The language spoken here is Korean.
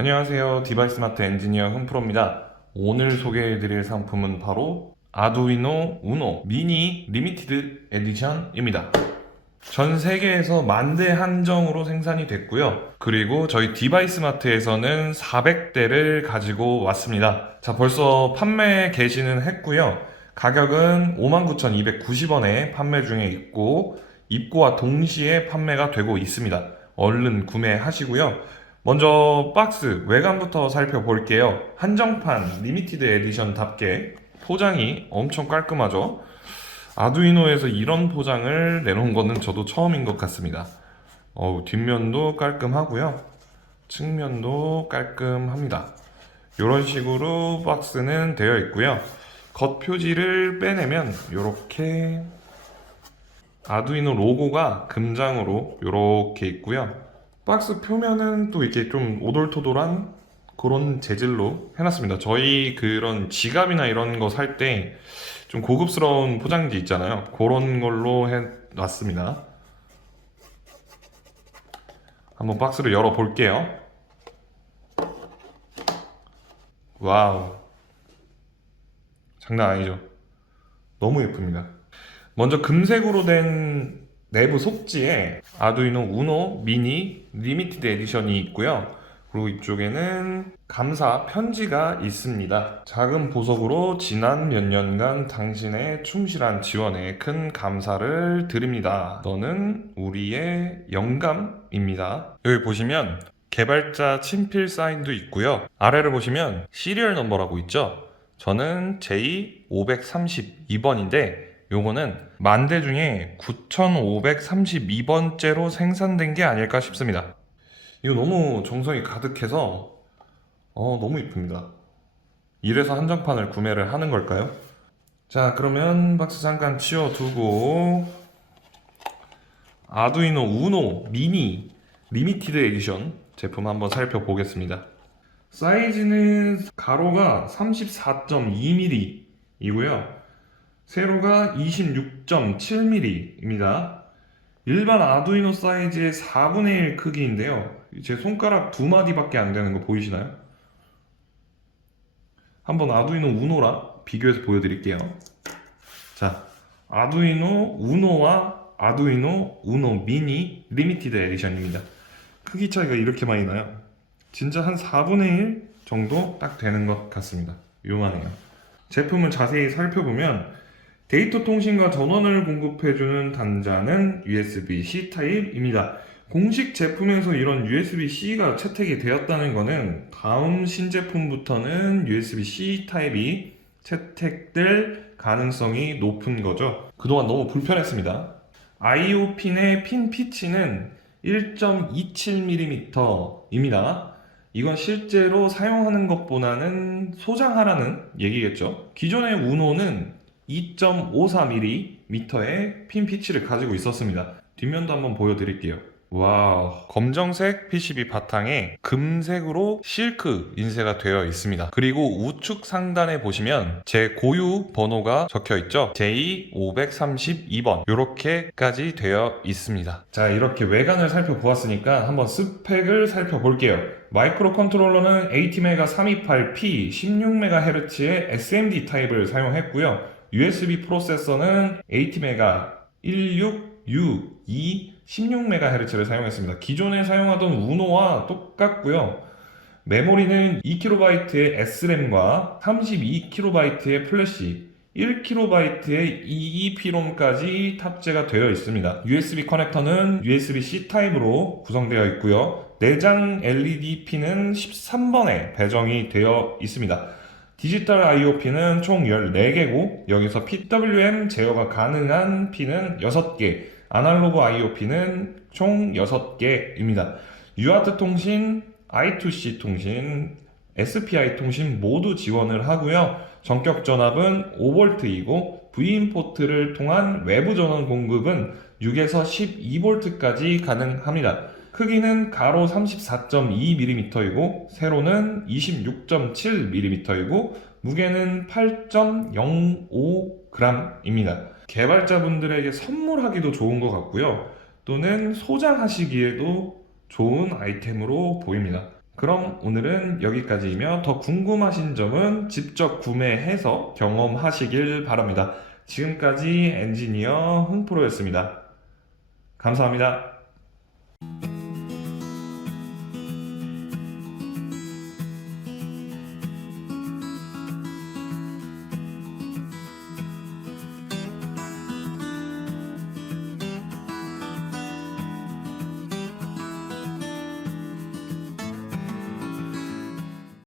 안녕하세요. 디바이스마트 엔지니어 흥프로입니다. 오늘 소개해드릴 상품은 바로 아두이노 우노 미니 리미티드 에디션입니다. 전 세계에서 만 대 한정으로 생산이 됐고요. 그리고 저희 디바이스마트에서는 400대를 가지고 왔습니다. 자, 벌써 판매 개시는 했고요. 가격은 59,290원에 판매 중에 있고 입고와 동시에 판매가 되고 있습니다. 얼른 구매하시고요. 먼저 박스 외관부터 살펴볼게요. 한정판 리미티드 에디션답게 포장이 엄청 깔끔하죠. 아두이노에서 이런 포장을 내놓은 거는 저도 처음인 것 같습니다. 어우, 뒷면도 깔끔하고요. 측면도 깔끔합니다. 이런 식으로 박스는 되어 있고요. 겉 표지를 빼내면 이렇게 아두이노 로고가 금장으로 이렇게 있고요. 박스 표면은 또 이렇게 좀 오돌토돌한 그런 재질로 해놨습니다. 저희 그런 지갑이나 이런 거 살 때 좀 고급스러운 포장지 있잖아요. 그런 걸로 해놨습니다. 한번 박스를 열어 볼게요. 와우. 장난 아니죠? 너무 예쁩니다. 먼저 금색으로 된 내부 속지에 아두이노 우노 미니 리미티드 에디션이 있고요. 그리고 이쪽에는 감사 편지가 있습니다. 작은 보석으로 지난 몇 년간 당신의 충실한 지원에 큰 감사를 드립니다. 너는 우리의 영감입니다. 여기 보시면 개발자 친필 사인도 있고요. 아래를 보시면 시리얼 넘버라고 있죠. 저는 J532번인데 요거는 만 대 중에 9532번째로 생산된 게 아닐까 싶습니다. 이거 너무 정성이 가득해서 어 너무 이쁩니다. 이래서 한정판을 구매를 하는 걸까요? 자 그러면 박스 잠깐 치워두고 아두이노 우노 미니 리미티드 에디션 제품 한번 살펴보겠습니다. 사이즈는 가로가 34.2mm이고요. 세로가 26.7mm입니다. 일반 아두이노 사이즈의 4분의 1 크기인데요. 제 손가락 두 마디밖에 안 되는 거 보이시나요? 한번 아두이노 우노랑 비교해서 보여드릴게요. 자, 아두이노 우노와 아두이노 우노 미니 리미티드 에디션입니다. 크기 차이가 이렇게 많이 나요. 진짜 한 4분의 1 정도 딱 되는 것 같습니다. 요만해요. 제품을 자세히 살펴보면 데이터 통신과 전원을 공급해주는 단자는 USB-C 타입입니다. 공식 제품에서 이런 USB-C가 채택이 되었다는 것은 다음 신제품부터는 USB-C 타입이 채택될 가능성이 높은 거죠. 그동안 너무 불편했습니다. I/O 핀의 핀 피치는 1.27mm입니다. 이건 실제로 사용하는 것보다는 소장하라는 얘기겠죠. 기존의 우노는 2.54mm의 핀 피치를 가지고 있었습니다. 뒷면도 한번 보여드릴게요. 와우. 검정색 PCB 바탕에 금색으로 실크 인쇄가 되어 있습니다. 그리고 우측 상단에 보시면 제 고유 번호가 적혀 있죠. J532번. 이렇게까지 되어 있습니다. 자, 이렇게 외관을 살펴보았으니까 한번 스펙을 살펴볼게요. 마이크로 컨트롤러는 ATmega 328P 16MHz의 SMD 타입을 사용했고요. USB 프로세서는 ATmega 16U2 16MHz를 사용했습니다. 기존에 사용하던 우노와 똑같고요. 메모리는 2KB의 SRAM과 32KB의 플래시, 1KB의 EEPROM까지 탑재가 되어 있습니다. USB 커넥터는 USB-C 타입으로 구성되어 있고요. 내장 LED 핀은 13번에 배정이 되어 있습니다. 디지털 I/O 핀은 총 14개고 여기서 PWM 제어가 가능한 핀은 6개, 아날로그 I/O 핀은 총 6개입니다. UART 통신, I2C 통신, SPI 통신 모두 지원을 하고요. 전격 전압은 5V이고 V인 포트를 통한 외부 전원 공급은 6에서 12V까지 가능합니다. 크기는 가로 34.2mm이고 세로는 26.7mm이고 무게는 8.05g입니다. 개발자분들에게 선물하기도 좋은 것 같고요. 또는 소장하시기에도 좋은 아이템으로 보입니다. 그럼 오늘은 여기까지이며 더 궁금하신 점은 직접 구매해서 경험하시길 바랍니다. 지금까지 엔지니어 흥프로였습니다. 감사합니다.